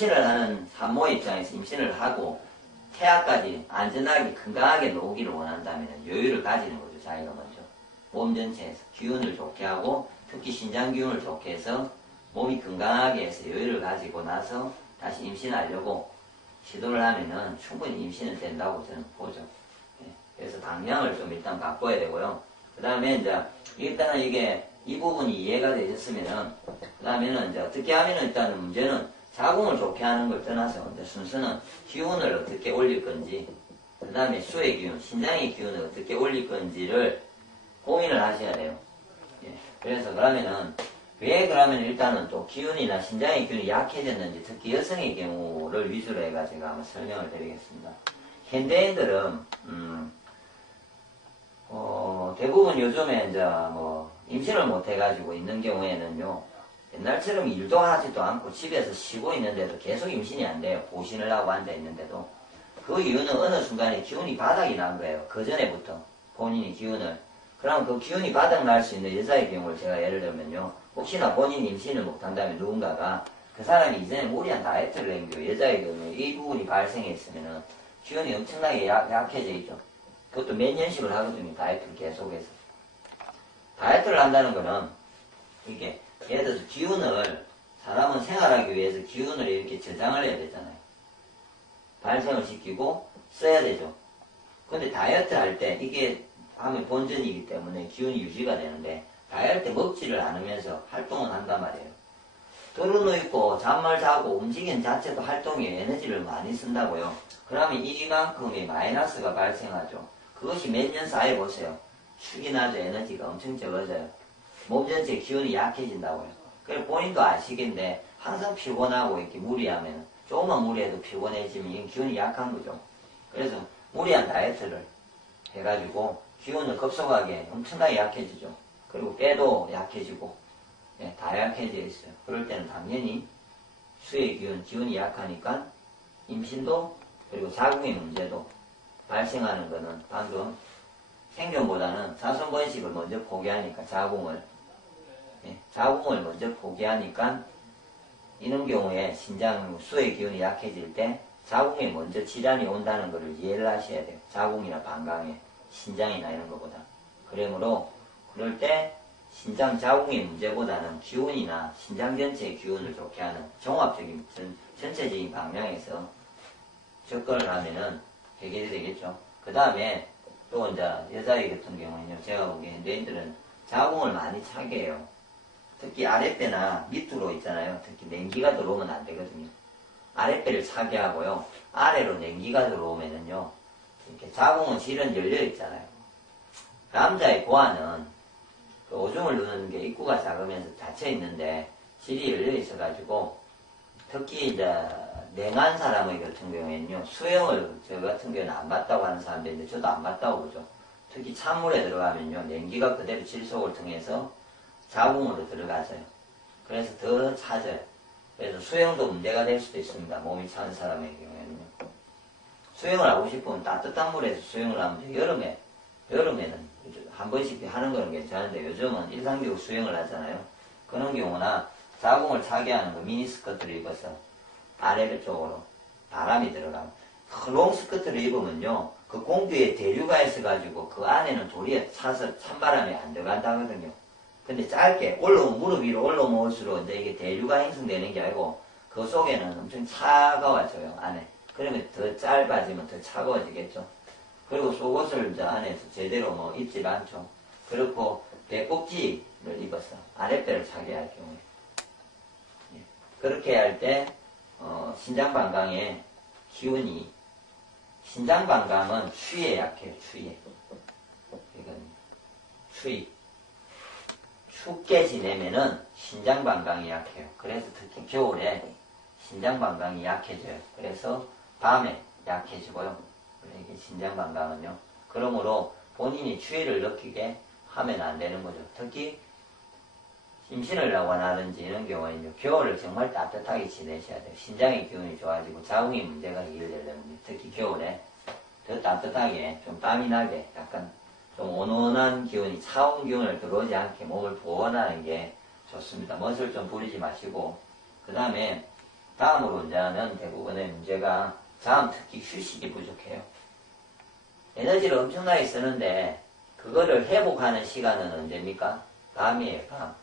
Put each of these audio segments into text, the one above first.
임신을 하는 산모의 입장에서 임신을 하고 태아까지 안전하게 건강하게 놓기를 원한다면 여유를 가지는 거죠. 자기가 먼저 몸 전체에서 기운을 좋게 하고 특히 신장 기운을 좋게 해서 몸이 건강하게 해서 여유를 가지고 나서 다시 임신하려고 시도를 하면은 충분히 임신은 된다고 저는 보죠. 그래서 방향을 좀 일단 바꿔야 되고요. 그 다음에 이제 일단은 이게 이 부분이 이해가 되셨으면은 그 다음에는 이제 어떻게 하면은 일단은 문제는 자궁을 좋게 하는 걸 떠나서 이제 순서는 기운을 어떻게 올릴 건지 그 다음에 수의 기운, 신장의 기운을 어떻게 올릴 건지를 고민을 하셔야 돼요. 그래서 그러면은 왜 그러면 일단은 또 기운이나 신장의 기운이 약해졌는지 특히 여성의 경우를 위주로 해가 제가 한번 설명을 드리겠습니다. 현대인들은 대부분 요즘에 이제 뭐 임신을 못 해가지고 있는 경우에는요 옛날처럼 일도 하지도 않고 집에서 쉬고 있는데도 계속 임신이 안 돼요. 보신을 하고 앉아 있는데도 그 이유는 어느 순간에 기운이 바닥이 난 거예요. 그 전에부터 본인이 기운을 그럼 그 기운이 바닥 날 수 있는 여자의 경우를 제가 예를 들면요. 혹시나 본인이 임신을 못한다면 누군가가 그 사람이 이전에 무리한 다이어트를 한 경우 여자의 경우에 이 부분이 발생했으면은 기운이 엄청나게 약해져 있죠. 그것도 몇 년씩을 하거든요. 다이어트를 계속해서. 다이어트를 한다는 거는 이게 예를 들어서 기운을 사람은 생활하기 위해서 기운을 이렇게 저장을 해야 되잖아요. 발생을 시키고 써야 되죠. 근데 다이어트 할 때 이게 하면 본전이기 때문에 기운이 유지가 되는데 다이어트 먹지를 않으면서 활동은 한단 말이에요. 들어누있고 잠을 자고 움직이는 자체도 활동에 에너지를 많이 쓴다고요. 그러면 이만큼의 마이너스가 발생하죠. 그것이 몇 년 쌓여 보세요. 축이 나죠. 에너지가 엄청 적어져요. 몸 전체 기운이 약해진다고요. 그래서 본인도 아시겠는데 항상 피곤하고 이렇게 무리하면 조금만 무리해도 피곤해지면 이게 기운이 약한 거죠. 그래서 무리한 다이어트를 해가지고 기운을 급속하게 엄청나게 약해지죠. 그리고 뼈도 약해지고 다 약해져 있어요. 그럴 때는 당연히 수의 기운, 기운이 약하니까 임신도 그리고 자궁의 문제도 발생하는 거는 방금 생존보다는 자손 번식을 먼저 포기하니까 자궁을 먼저 포기하니까 이런 경우에 신장 수의 기운이 약해질 때 자궁에 먼저 질환이 온다는 것을 이해를 하셔야 돼요. 자궁이나 방광에 신장이나 이런 것보다. 그러므로 그럴 때 신장 자궁의 문제보다는 기운이나 신장 전체의 기운을 좋게 하는 종합적인 전체적인 방향에서 접근을 하면은 해결이 되겠죠. 그 다음에 또 이제 여자애 같은 경우는요, 제가 보기에 현대인들은 자궁을 많이 차게 해요. 특히 아랫배나 밑으로 있잖아요. 특히 냉기가 들어오면 안 되거든요. 아랫배를 차게 하고요. 아래로 냉기가 들어오면은요, 이렇게 자궁은 실은 열려 있잖아요. 남자의 고환은 그 오줌을 누는 게 입구가 작으면서 닫혀 있는데 실이 열려 있어가지고 특히 이제 냉한 사람의 같은 경우에는요, 수영을 저 같은 경우는 안 봤다고 하는 사람들인데 저도 안 봤다고 보죠. 특히 찬물에 들어가면요, 냉기가 그대로 질속을 통해서 자궁으로 들어가져요. 그래서 더 차져요. 그래서 수영도 문제가 될 수도 있습니다. 몸이 찬 사람의 경우에는요. 수영을 하고 싶으면 따뜻한 물에서 수영을 하면 여름에는 한 번씩 하는 건 괜찮은데 요즘은 일상적으로 수영을 하잖아요. 그런 경우나 자궁을 차게 하는 거 미니스커트를 입어서 아래쪽으로 바람이 들어가면 롱스커트를 입으면요. 그 공기에 대류가 있어가지고 그 안에는 돌이 차서 찬바람이 안 들어간다거든요. 근데 짧게 무릎 위로 올라올수록 이제 이게 대류가 형성되는 게 아니고 그 속에는 엄청 차가워져요. 안에. 그러면 더 짧아지면 더 차가워지겠죠. 그리고 속옷을 이제 안에서 제대로 뭐 입질 않죠. 그렇고 배꼽지를 입어서 아랫배를 차게 할 경우에 그렇게 할 때 신장방광의 기운이 신장방광은 추위에 약해요. 추위에. 이건 추위. 춥게 지내면은 신장방광이 약해요. 그래서 특히 겨울에 신장방광이 약해져요. 그래서 밤에 약해지고요. 이게 신장방광은요. 그러므로 본인이 추위를 느끼게 하면 안 되는 거죠. 특히 임신을 원하든지 이런 경우에는요. 겨울을 정말 따뜻하게 지내셔야 돼요. 신장의 기운이 좋아지고 자궁의 문제가 해결되려면 특히 겨울에 더 따뜻하게 좀 땀이 나게 약간 좀 온온한 기운이 차온 기운을 들어오지 않게 몸을 보호하는 게 좋습니다. 멋을 좀 부리지 마시고 그 다음에 다음으로 이제는 대부분의 문제가 잠, 특히 휴식이 부족해요. 에너지를 엄청나게 쓰는데 그거를 회복하는 시간은 언제입니까? 밤이에요. 밤.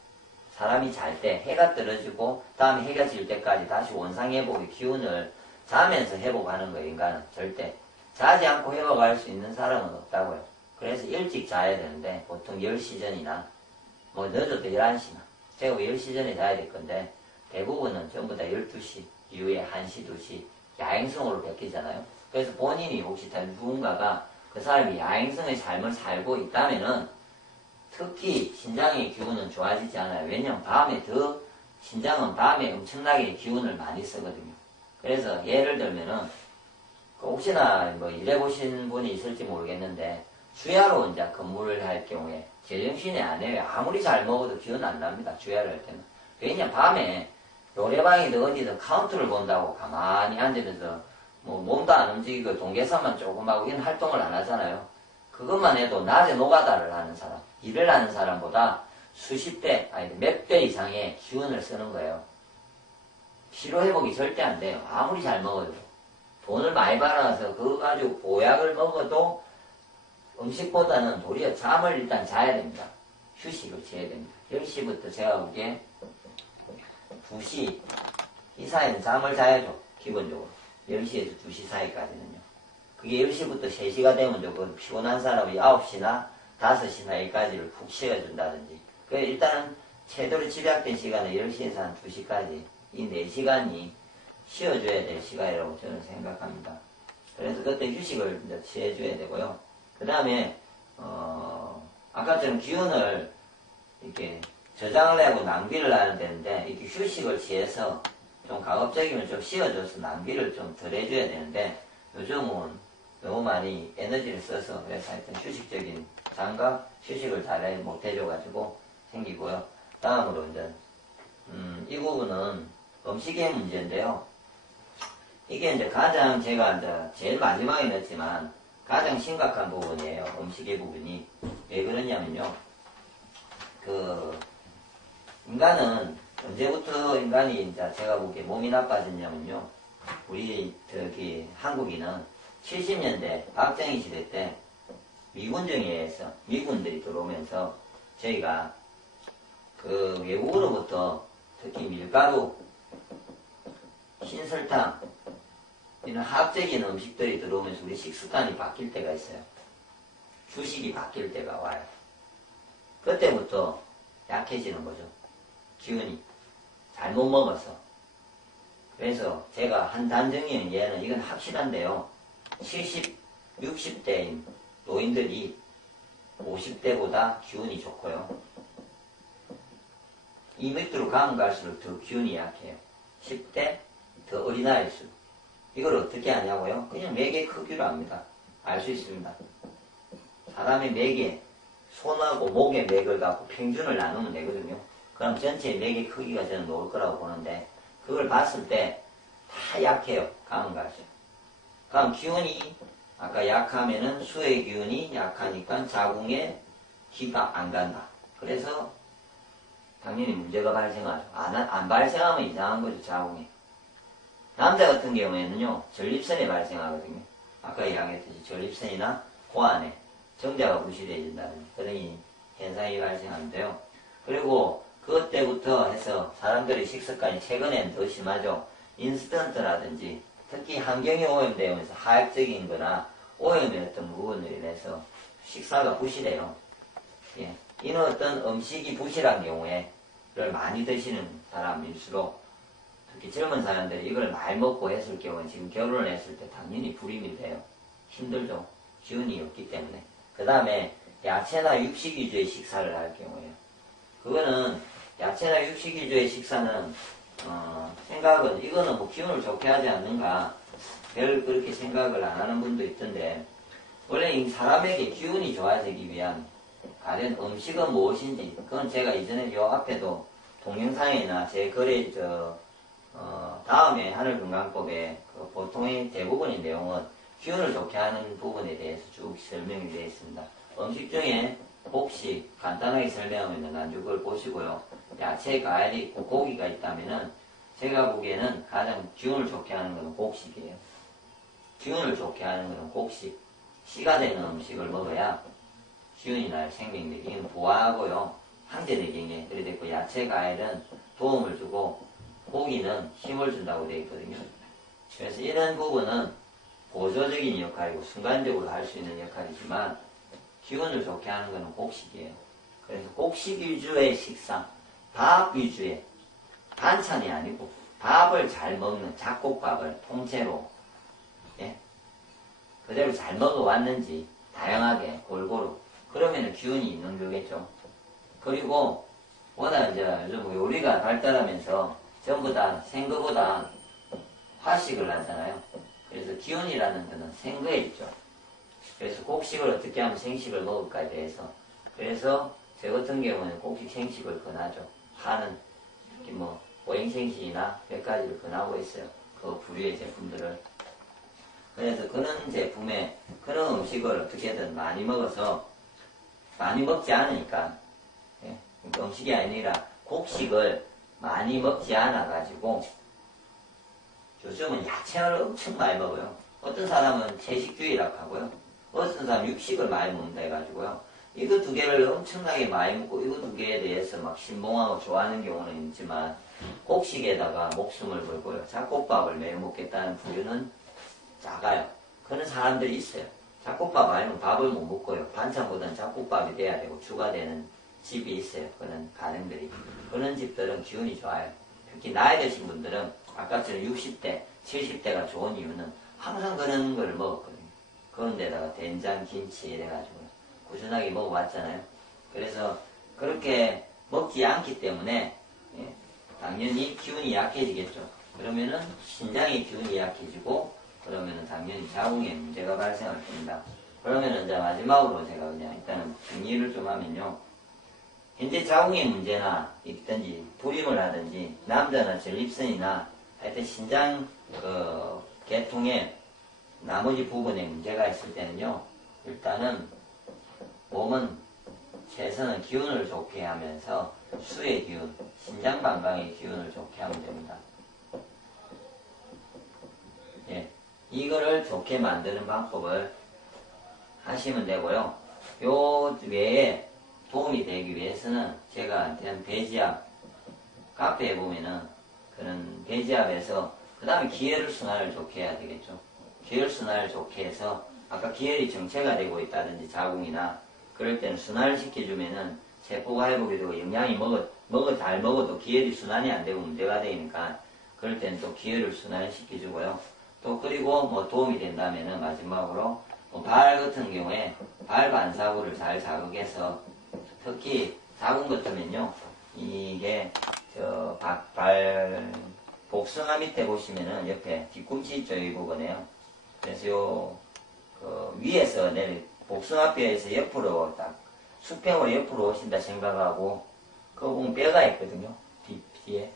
사람이 잘 때 해가 떨어지고 다음에 해가 질 때까지 다시 원상회복의 기운을 자면서 회복하는 거예요. 인간은 절대 자지 않고 회복할 수 있는 사람은 없다고요. 그래서 일찍 자야 되는데 보통 10시 전이나 뭐 늦어도 11시나 제가 10시 전에 자야 될 건데 대부분은 전부 다 12시 이후에 1시, 2시 야행성으로 바뀌잖아요. 그래서 본인이 혹시 누군가가 그 사람이 야행성의 삶을 살고 있다면은 특히 신장의 기운은 좋아지지 않아요. 왜냐면 신장은 밤에 엄청나게 기운을 많이 쓰거든요. 그래서 예를 들면은 혹시나 뭐 일해보신 분이 있을지 모르겠는데 주야로 이제 근무를 할 경우에 제정신이 아니에요. 아무리 잘 먹어도 기운 안 납니다. 주야를 할 때는. 왜냐 밤에 노래방이든 어디든 카운트를 본다고 가만히 앉으면서 뭐 몸도 안 움직이고 동계산만 조금 하고 이런 활동을 안 하잖아요. 그것만 해도 낮에 노가다를 하는 사람, 일을 하는 사람보다 수십 배, 아니 몇 배 이상의 기운을 쓰는 거예요. 피로회복이 절대 안 돼요. 아무리 잘 먹어도. 돈을 많이 벌어서 그거 가지고 보약을 먹어도 음식보다는 도리어 잠을 일단 자야 됩니다. 휴식을 취해야 됩니다. 10시부터 제가 보기에 2시 이 사이는 잠을 자야죠. 기본적으로. 10시에서 2시 사이까지는요. 그게 10시부터 3시가 되면 조금 피곤한 사람이 9시나 5시나 여기까지를 푹 쉬어준다든지. 일단은 제대로 집약된 시간은 10시에서 한 2시까지 이 4시간이 쉬어줘야 될 시간이라고 저는 생각합니다. 그래서 그때 휴식을 이제 취해줘야 되고요. 그 다음에 아까처럼 기운을 이렇게 저장을 하고 낭비를 하는 데인데 이렇게 휴식을 취해서 좀 가급적이면 좀 쉬어줘서 낭비를 좀 덜 해줘야 되는데 요즘은 너무 많이 에너지를 써서 그래서 하여튼 휴식적인 장과 휴식을 잘 못해줘가지고 생기고요. 다음으로 이제 이 부분은 음식의 문제인데요. 이게 이제 가장 제가 이제 제일 마지막에 넣었지만 가장 심각한 부분이에요. 음식의 부분이. 왜 그러냐면요. 인간은 언제부터 인간이 이제 제가 보기에 몸이 나빠졌냐면요. 우리 한국인은 70년대 박정희 시대 때 미군정에 의해서 미군들이 들어오면서 저희가 외국으로부터 특히 밀가루, 신설탕 이런 화학적인 음식들이 들어오면서 우리 식습관이 바뀔 때가 있어요. 주식이 바뀔 때가 와요. 그때부터 약해지는 거죠. 기운이 잘못 먹어서. 그래서 제가 한 단정이는 얘는 이건 확실한데요. 70, 60대인 노인들이 50대보다 기운이 좋고요. 이 밑으로 가면 갈수록 더 기운이 약해요. 10대 더 어린아이일수록. 이걸 어떻게 하냐고요? 그냥 맥의 크기로 합니다. 알 수 있습니다. 사람의 맥에 손하고 목의 맥을 갖고 평균을 나누면 되거든요. 그럼 전체 맥의 크기가 저는 나올 거라고 보는데 그걸 봤을 때 다 약해요. 가면 갈수록. 그럼 기운이 아까 약하면은 수의 기운이 약하니까 자궁에 기가 안 간다. 그래서 당연히 문제가 발생하죠. 안 발생하면 이상한 거죠. 자궁에. 남자 같은 경우에는요. 전립선에 발생하거든요. 아까 이야기했듯이 전립선이나 고안에 정자가 부실해진다는 그런 현상이 발생하는데요. 그리고 그때부터 해서 사람들의 식습관이 최근엔 더 심하죠. 인스턴트라든지 특히 환경이 오염되면서 화학적인 거나 오염되었던 부분으로 인해서 식사가 부실해요. 예. 이는 어떤 음식이 부실한 경우에 이걸 많이 드시는 사람일수록 특히 젊은 사람들이 이걸 많이 먹고 했을 경우에 지금 결혼을 했을 때 당연히 불임이 돼요. 힘들죠. 기운이 없기 때문에. 그 다음에 야채나 육식 위주의 식사를 할 경우에요. 그거는 야채나 육식 위주의 식사는 생각은 이거는 뭐 기운을 좋게 하지 않는가 별 그렇게 생각을 안 하는 분도 있던데 원래 이 사람에게 기운이 좋아지기 위한 다른 음식은 무엇인지 그건 제가 이전에 요 앞에도 동영상이나 제 글에 다음에 하늘건강법에 그 보통의 대부분의 내용은 기운을 좋게 하는 부분에 대해서 쭉 설명이 되어 있습니다. 음식 중에 혹시 간단하게 설명하면 난주 그걸 보시고요. 야채, 과일이 있고 고기가 있다면은 제가 보기에는 가장 기운을 좋게 하는 것은 곡식이에요. 기운을 좋게 하는 것은 곡식. 씨가 되는 음식을 먹어야 기운이 나요. 생명력이. 이건 보아하고요. 항체적인 게 됐고, 야채, 과일은 도움을 주고 고기는 힘을 준다고 되어 있거든요. 그래서 이런 부분은 보조적인 역할이고 순간적으로 할 수 있는 역할이지만 기운을 좋게 하는 것은 곡식이에요. 그래서 곡식 위주의 식사, 밥 위주의, 반찬이 아니고 밥을 잘 먹는 잡곡밥을 통째로, 예? 그대로 잘 먹어왔는지 다양하게 골고루, 그러면 기운이 있는 거겠죠. 그리고 워낙 이제 요즘 요리가 발달하면서 전부 다 생거보다 화식을 하잖아요. 그래서 기운이라는 것은 생거에 있죠. 그래서 곡식을 어떻게 하면 생식을 먹을까에 대해서, 그래서 저 같은 경우는 곡식 생식을 권하죠. 파는 특히 뭐 오행생식이나 몇 가지를 권하고 있어요. 그 부류의 제품들을. 그래서 그런 제품에 그런 음식을 어떻게든 많이 먹어서, 많이 먹지 않으니까, 예? 음식이 아니라 곡식을 많이 먹지 않아 가지고 요즘은 야채를 엄청 많이 먹어요. 어떤 사람은 채식주의라고 하고요. 어떤 사람은 육식을 많이 먹는다 해가지고요. 이거 두 개를 엄청나게 많이 먹고 이거 두 개에 대해서 막 신봉하고 좋아하는 경우는 있지만 곡식에다가 목숨을 걸고요. 잡곡밥을 매일 먹겠다는 부류는 작아요. 그런 사람들이 있어요. 잡곡밥 아니면 밥을 못 먹고요. 반찬보다는 잡곡밥이 돼야 되고 추가되는 집이 있어요. 그런 가정들이. 그런 집들은 기운이 좋아요. 특히 나이 드신 분들은 아까처럼 60대, 70대가 좋은 이유는 항상 그런 걸 먹었거든요. 그런데다가 된장, 김치 이래가지고 꾸준하게 먹어왔잖아요. 그래서 그렇게 먹지 않기 때문에, 예, 당연히 기운이 약해지겠죠. 그러면은 신장의 기운이 약해지고 그러면은 당연히 자궁에 문제가 발생할 겁니다. 그러면은 이제 마지막으로 제가 그냥 일단은 정리를 좀 하면요. 현재 자궁의 문제나 있든지 불임을 하든지 남자나 전립선이나 하여튼 신장 계통의 나머지 부분에 문제가 있을 때는요. 일단은 몸은 최선은 기운을 좋게 하면서 수의 기운, 신장 건강의 기운을 좋게 하면 됩니다. 예, 이거를 좋게 만드는 방법을 하시면 되고요. 요 외에 도움이 되기 위해서는 제가 한 배지압, 카페에 보면은 그런 배지압에서 그 다음에 기혈 순환을 좋게 해야 되겠죠. 기혈 순환을 좋게 해서 아까 기혈이 정체가 되고 있다든지 자궁이나 그럴 때는 순환을 시켜주면은 세포가 회복이 되고 영양이 잘 먹어도 기혈이 순환이 안 되고 문제가 되니까 그럴 때는 또 기혈을 순환을 시켜주고요. 또 그리고 뭐 도움이 된다면은 마지막으로 뭐 발 같은 경우에 발 반사구를 잘 자극해서 특히 자궁 같으면요. 이게 발 복숭아 밑에 보시면은 옆에 뒤꿈치 쪽 이 부분에요. 그래서 요 위에서 복숭아뼈에서 옆으로 딱 수평으로 옆으로 오신다 생각하고 그 보면 뼈가 있거든요. 뒤에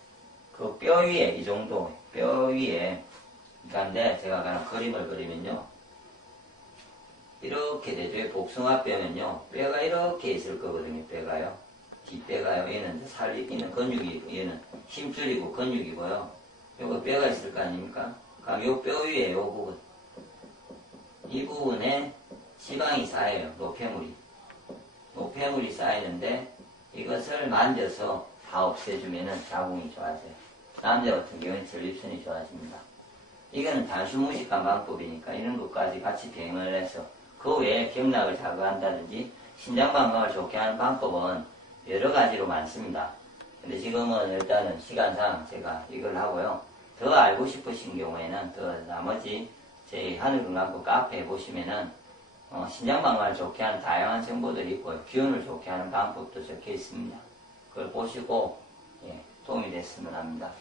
그 뼈 위에 이 정도 뼈 위에 그런데 제가 그냥 그림을 그리면요. 이렇게 되죠. 복숭아뼈면요. 뼈가 이렇게 있을 거거든요. 뼈가요. 뒷뼈가요. 얘는 살이 있는 근육이고 얘는 힘줄이고 근육이고요. 요거 뼈가 있을 거 아닙니까? 그럼 요 뼈 위에 요 부분 이 부분에 지방이 쌓여요. 노폐물이 쌓이는데 이것을 만져서 다 없애주면은 자궁이 좋아져요. 남자 같은 경우는 전립선이 좋아집니다. 이거는 단순 무식한 방법이니까 이런 것까지 같이 병행을 해서 그 외에 경락을 자극한다든지 신장 건강을 좋게 하는 방법은 여러 가지로 많습니다. 근데 지금은 일단은 시간상 제가 이걸 하고요. 더 알고 싶으신 경우에는 더 나머지 제 하늘건강국 카페에 보시면은 신장 건강을 좋게 하는 다양한 정보들이 있고요. 기운을 좋게 하는 방법도 적혀 있습니다. 그걸 보시고 도움이 됐으면 합니다.